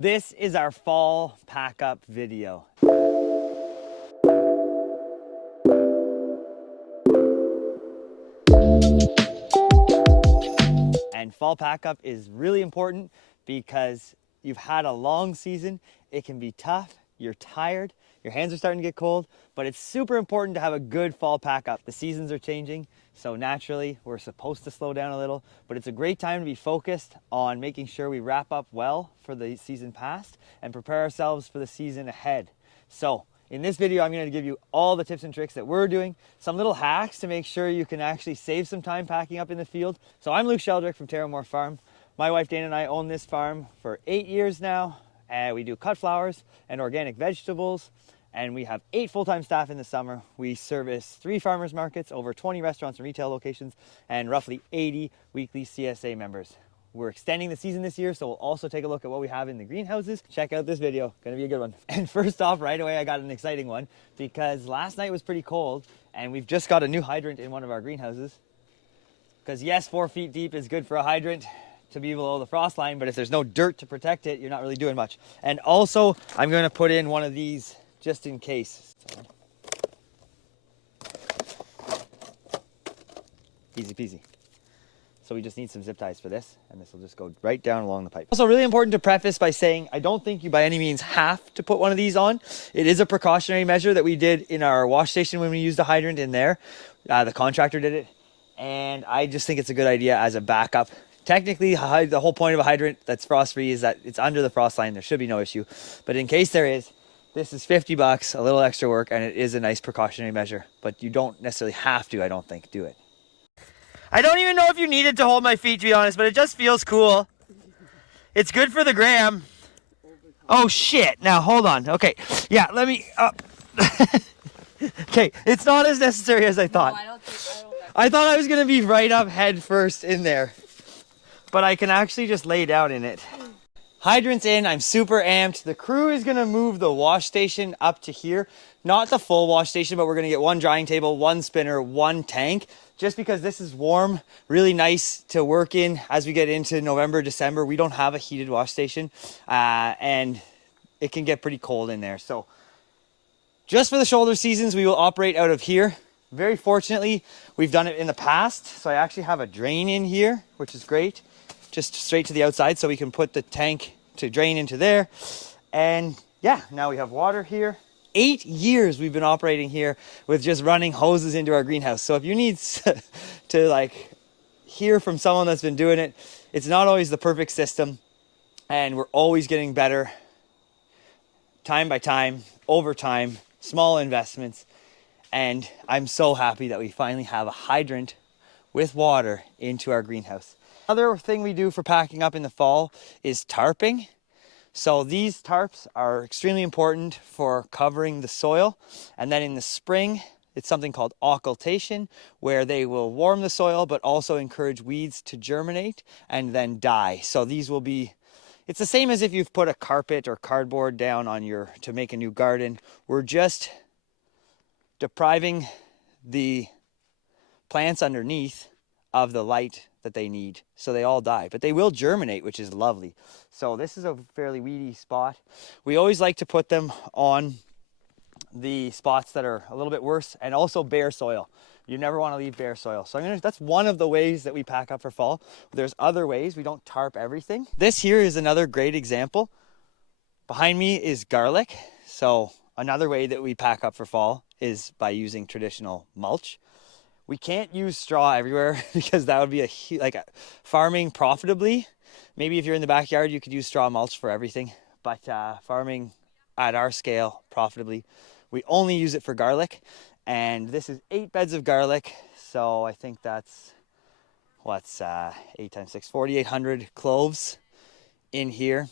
This is our fall pack up video. And fall pack up is really important because you've had a long season. It can be tough, you're tired, your hands are starting to get cold, but it's super important to have a good fall pack up. The seasons are changing, so naturally we're supposed to slow down a little, but it's a great time to be focused on making sure we wrap up well for the season past and prepare ourselves for the season ahead. So in this video, I'm going to give you all the tips and tricks that we're doing, some little hacks to make sure you can actually save some time packing up in the field. So I'm Luke Sheldrick from Terramore Farm. My wife Dana and I own this farm for 8 years now. We do cut flowers and organic vegetables, and we have 8 full-time staff in the summer. We service 3 farmers markets, over 20 restaurants and retail locations, and roughly 80 weekly CSA members. We're extending the season this year, so we'll also take a look at what we have in the greenhouses. Check out this video, gonna be a good one. And first off, right away, I got an exciting one because last night was pretty cold and we've just got a new hydrant in one of our greenhouses. Because yes, 4 feet deep is good for a hydrant to be below the frost line, but if there's no dirt to protect it, you're not really doing much. And also, I'm gonna put in one of these just in case. Easy peasy. So we just need some zip ties for this, and this will just go right down along the pipe. Also really important to preface by saying, I don't think you by any means have to put one of these on. It is a precautionary measure that we did in our wash station when we used a hydrant in there. The contractor did it, and I just think it's a good idea as a backup. Technically, the whole point of a hydrant that's frost-free is that it's under the frost line. There should be no issue. But in case there is, this is 50 bucks, a little extra work, and it is a nice precautionary measure. But you don't necessarily have to, I don't think, do it. I don't even know if you needed to hold my feet, to be honest, but it just feels cool. It's good for the gram. Oh shit, now hold on. Okay, yeah, let me up. Okay, it's not as necessary as I thought. No, I thought I was gonna be right up head first in there, but I can actually just lay down in it. Hydrant's in, I'm super amped. The crew is gonna move the wash station up to here. Not the full wash station, but we're gonna get 1 drying table, 1 spinner, 1 tank. Just because this is warm, really nice to work in as we get into November, December. We don't have a heated wash station, and it can get pretty cold in there. So just for the shoulder seasons, we will operate out of here. Very fortunately, we've done it in the past. So I actually have a drain in here, which is great. Just straight to the outside so we can put the tank to drain into there. And yeah, now we have water here. 8 years we've been operating here with just running hoses into our greenhouse. So if you need to like hear from someone that's been doing it, it's not always the perfect system, and we're always getting better time by time, over time, small investments. And I'm so happy that we finally have a hydrant with water into our greenhouse. Another thing we do for packing up in the fall is tarping. So these tarps are extremely important for covering the soil. And then in the spring, it's something called occultation, where they will warm the soil, but also encourage weeds to germinate and then die. So these will be, it's the same as if you've put a carpet or cardboard down on to make a new garden. We're just depriving the plants underneath of the light that they need, so they all die, but they will germinate, which is lovely. So this is a fairly weedy spot. We always like to put them on the spots that are a little bit worse, and also bare soil. You never want to leave bare soil. So that's one of the ways that we pack up for fall. There's other ways. We don't tarp everything. This here is another great example. Behind me is garlic. So another way that we pack up for fall is by using traditional mulch. We can't use straw everywhere because that would be farming profitably. Maybe if you're in the backyard, you could use straw mulch for everything. But farming at our scale profitably, we only use it for garlic. And this is 8 beds of garlic. So I think that's, 8 times 6, 4,800 cloves in here.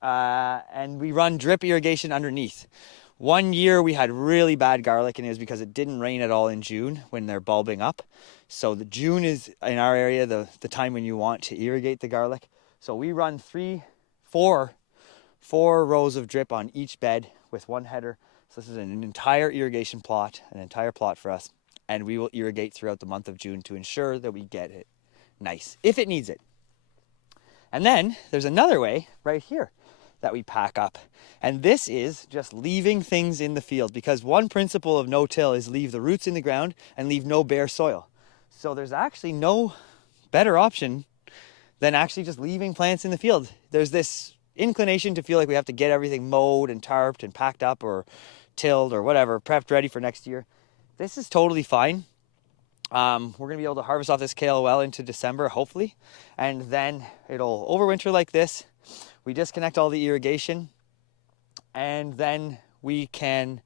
And we run drip irrigation underneath. One year we had really bad garlic, and it was because it didn't rain at all in June when they're bulbing up. So the June is in our area the time when you want to irrigate the garlic. So we run 4 rows of drip on each bed with 1 header. So this is an entire irrigation plot, an entire plot for us. And we will irrigate throughout the month of June to ensure that we get it nice, if it needs it. And then there's another way right here. that we pack up. And this is just leaving things in the field, because one principle of no-till is leave the roots in the ground and leave no bare soil. So there's actually no better option than actually just leaving plants in the field. There's this inclination to feel like we have to get everything mowed and tarped and packed up or tilled or whatever, prepped ready for next year. This is totally fine. We're going to be able to harvest off this kale well into December, hopefully. And then it'll overwinter like this. We disconnect all the irrigation. And then we can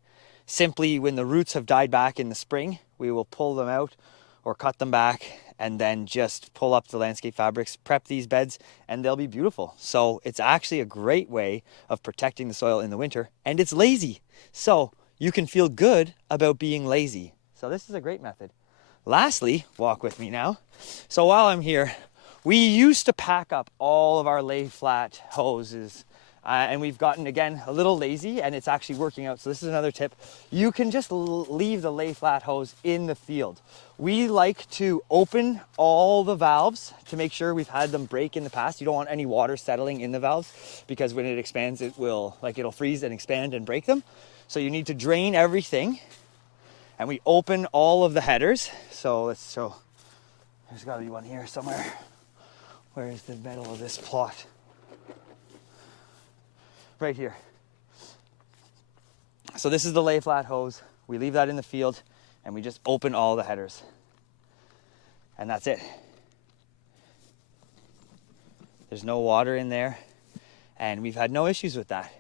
simply, when the roots have died back in the spring, we will pull them out or cut them back and then just pull up the landscape fabrics, prep these beds, and they'll be beautiful. So it's actually a great way of protecting the soil in the winter, and it's lazy. So you can feel good about being lazy. So this is a great method. Lastly, walk with me now. So while I'm here, we used to pack up all of our lay flat hoses, and we've gotten, again, a little lazy, and it's actually working out. So this is another tip. You can just leave the lay flat hose in the field. We like to open all the valves to make sure we've had them break in the past. You don't want any water settling in the valves, because when it expands, it'll freeze and expand and break them. So you need to drain everything, and we open all of the headers. So let's show, there's gotta be one here somewhere. Where is the middle of this plot? Right here. So this is the lay flat hose. We leave that in the field and we just open all the headers. And that's it. There's no water in there, and we've had no issues with that.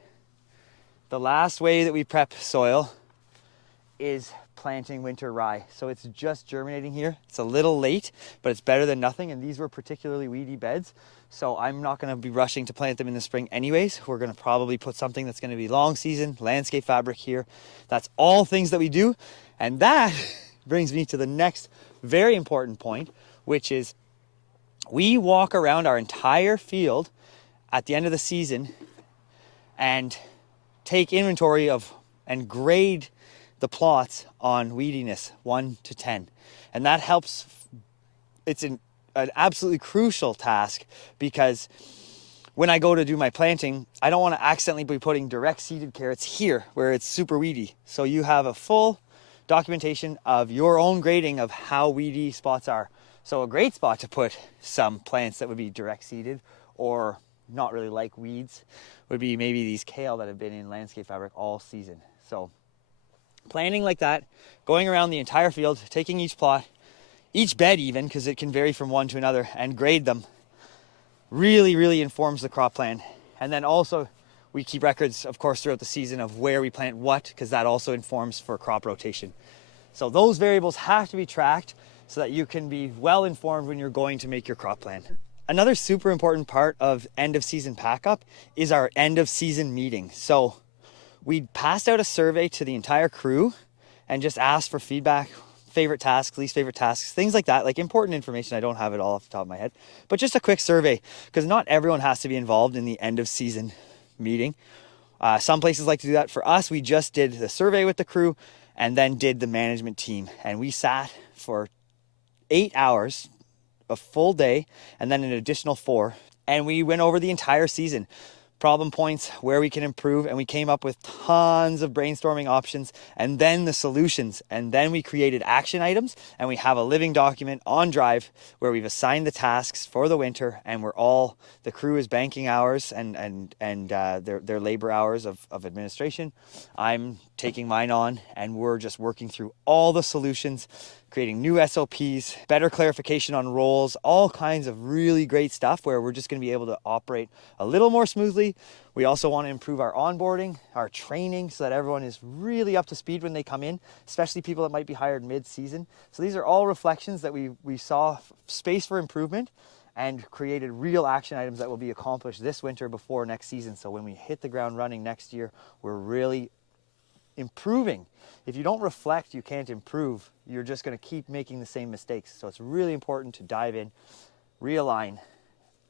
The last way that we prep soil is planting winter rye. So it's just germinating here. It's a little late, but it's better than nothing. And these were particularly weedy beds, so I'm not going to be rushing to plant them in the spring anyways. We're going to probably put something that's going to be long season, landscape fabric here. That's all things that we do. And that brings me to the next very important point, which is we walk around our entire field at the end of the season and take inventory of and grade the plots on weediness 1 to 10. And that helps. It's an absolutely crucial task, because when I go to do my planting, I don't want to accidentally be putting direct seeded carrots here where it's super weedy. So you have a full documentation of your own grading of how weedy spots are. So a great spot to put some plants that would be direct seeded or not really like weeds would be maybe these kale that have been in landscape fabric all season. So planning like that, going around the entire field, taking each plot, each bed even, because it can vary from one to another, and grade them, really informs the crop plan. And then also we keep records, of course, throughout the season of where we plant what, because that also informs for crop rotation. So those variables have to be tracked so that you can be well informed when you're going to make your crop plan. Another super important part of end of season pack up is our end of season meeting. So we passed out a survey to the entire crew and just asked for feedback, favorite tasks, least favorite tasks, things like that, like important information. I don't have it all off the top of my head, but just a quick survey, because not everyone has to be involved in the end of season meeting. Some places like to do that. For us, we just did the survey with the crew and then did the management team. And we sat for 8 hours, a full day, and then an additional 4. And we went over the entire season, problem points, where we can improve, and we came up with tons of brainstorming options, and then the solutions. And then we created action items, and we have a living document on Drive where we've assigned the tasks for the winter, and the crew is banking hours and their labor hours of administration. I'm taking mine on, and we're just working through all the solutions, creating new SOPs, better clarification on roles, all kinds of really great stuff where we're just going to be able to operate a little more smoothly. We also want to improve our onboarding, our training, so that everyone is really up to speed when they come in, especially people that might be hired mid-season. So these are all reflections that we saw space for improvement and created real action items that will be accomplished this winter before next season. So when we hit the ground running next year, we're really improving. If you don't reflect, you can't improve. You're just going to keep making the same mistakes. So it's really important to dive in, realign,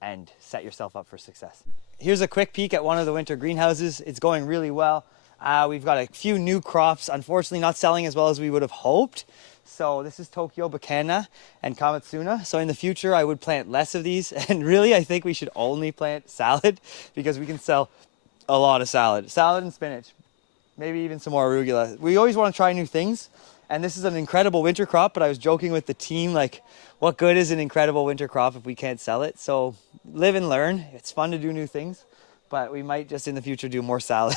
and set yourself up for success. Here's a quick peek at one of the winter greenhouses. It's going really well. We've got a few new crops, unfortunately not selling as well as we would have hoped. So this is Tokyo Bacana and Kamatsuna. So in the future, I would plant less of these. And really, I think we should only plant salad, because we can sell a lot of salad. Salad and spinach. Maybe even some more arugula. We always want to try new things. And this is an incredible winter crop, but I was joking with the team, like, what good is an incredible winter crop if we can't sell it? So live and learn. It's fun to do new things, but we might just in the future do more salad.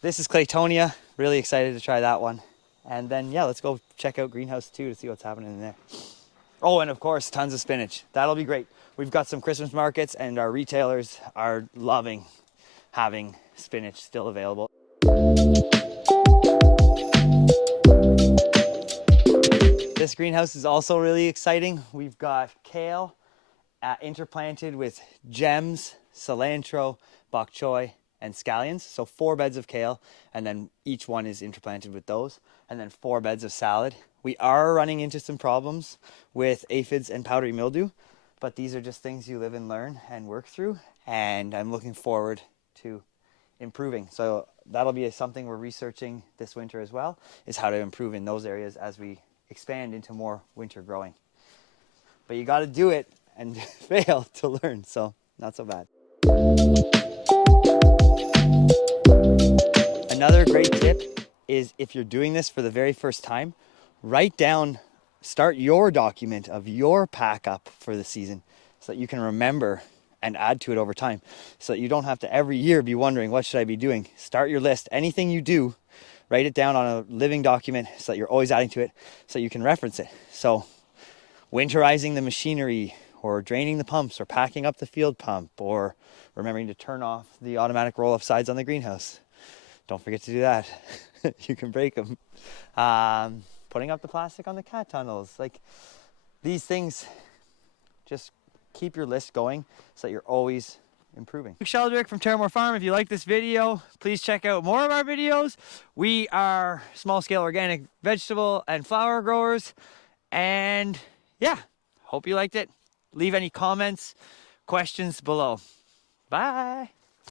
This is Claytonia. Really excited to try that one. And then, yeah, let's go check out Greenhouse 2 to see what's happening in there. Oh, and of course, tons of spinach. That'll be great. We've got some Christmas markets and our retailers are loving having spinach still available. This greenhouse is also really exciting. We've got kale interplanted with gems, cilantro, bok choy, and scallions. So 4 beds of kale, and then each one is interplanted with those, and then 4 beds of salad. We are running into some problems with aphids and powdery mildew, but these are just things you live and learn and work through, and I'm looking forward to improving. So that'll be something we're researching this winter as well, is how to improve in those areas as we expand into more winter growing. But you got to do it and fail to learn, so not so bad. Another great tip is, if you're doing this for the very first time, start your document of your pack up for the season so that you can remember and add to it over time, so that you don't have to every year be wondering, what should I be doing? Start your list. Anything you do, write it down on a living document so that you're always adding to it so you can reference it. So winterizing the machinery, or draining the pumps, or packing up the field pump, or remembering to turn off the automatic roll-off sides on the greenhouse. Don't forget to do that. You can break them. Putting up the plastic on the cat tunnels. Like, these things, just keep your list going so that you're always improving. Sheldrick from Terramore Farm. If you like this video, please check out more of our videos. We are small-scale organic vegetable and flower growers. And yeah, hope you liked it. Leave any comments, questions below. Bye.